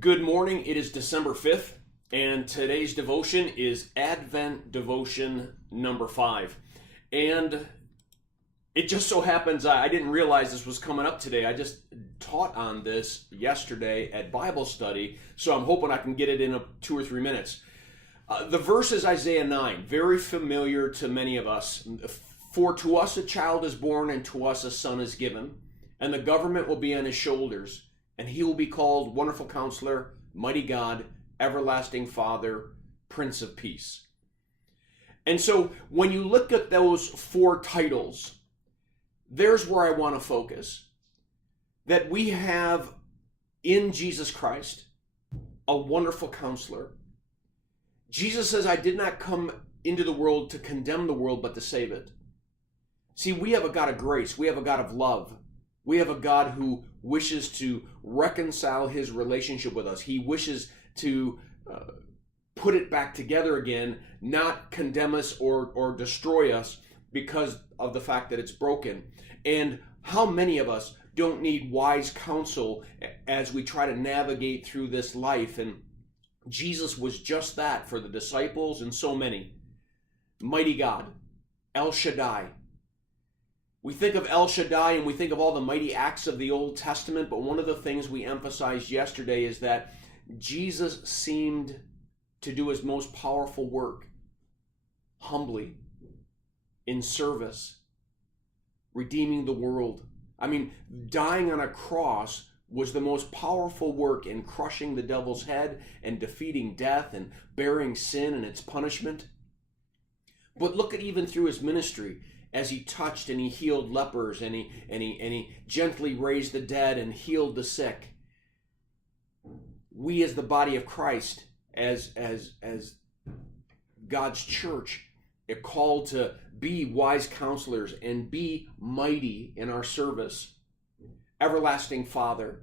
Good morning. It is December 5th, and today's devotion is Advent Devotion number 5. And it just so happens I didn't realize this was coming up today. I just taught on this yesterday at Bible study, so I'm hoping I can get it in 2 or 3 minutes. The verse is Isaiah 9, very familiar to many of us. For to us a child is born, and to us a son is given, and the government will be on his shoulders. And he will be called Wonderful Counselor, Mighty God, Everlasting Father, Prince of Peace. And so when you look at those 4 titles, there's where I want to focus. That we have in Jesus Christ a wonderful counselor. Jesus says, I did not come into the world to condemn the world, but to save it. See, we have a God of grace. We have a God of love. We have a God who wishes to reconcile his relationship with us. He wishes to put it back together again, not condemn us or destroy us because of the fact that it's broken. And how many of us don't need wise counsel as we try to navigate through this life? And Jesus was just that for the disciples and so many. Mighty God, El Shaddai. We think of El Shaddai and we think of all the mighty acts of the Old Testament, but one of the things we emphasized yesterday is that Jesus seemed to do his most powerful work humbly, in service, redeeming the world. I mean, dying on a cross was the most powerful work in crushing the devil's head and defeating death and bearing sin and its punishment. But look at even through his ministry, as he touched and he healed lepers and he gently raised the dead and healed the sick. We as the body of Christ, as God's church, are called to be wise counselors and be mighty in our service. Everlasting Father.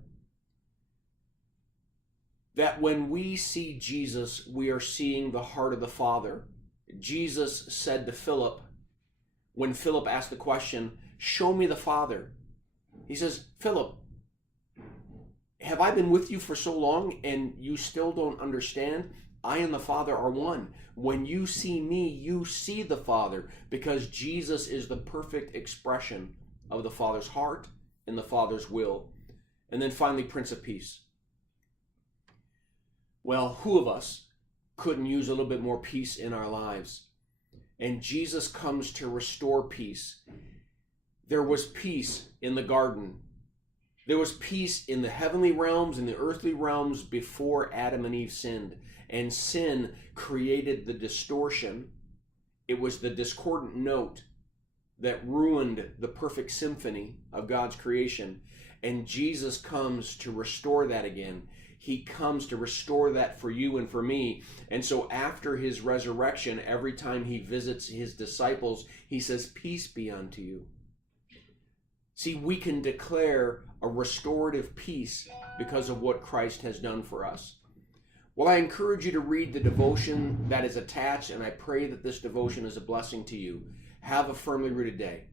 That when we see Jesus, we are seeing the heart of the Father. Jesus said to Philip, when Philip asked the question, show me the Father. He says, Philip, have I been with you for so long and you still don't understand? I and the Father are one. When you see me, you see the Father, because Jesus is the perfect expression of the Father's heart and the Father's will. And then finally, Prince of Peace. Well, who of us couldn't use a little bit more peace in our lives? And Jesus comes to restore peace. There was peace in the garden. There was peace in the heavenly realms and the earthly realms before Adam and Eve sinned. And sin created the distortion. It was the discordant note that ruined the perfect symphony of God's creation. And Jesus comes to restore that again. He comes to restore that for you and for me. And so after his resurrection, every time he visits his disciples, he says, peace be unto you. See, we can declare a restorative peace because of what Christ has done for us. Well, I encourage you to read the devotion that is attached, and I pray that this devotion is a blessing to you. Have a firmly rooted day.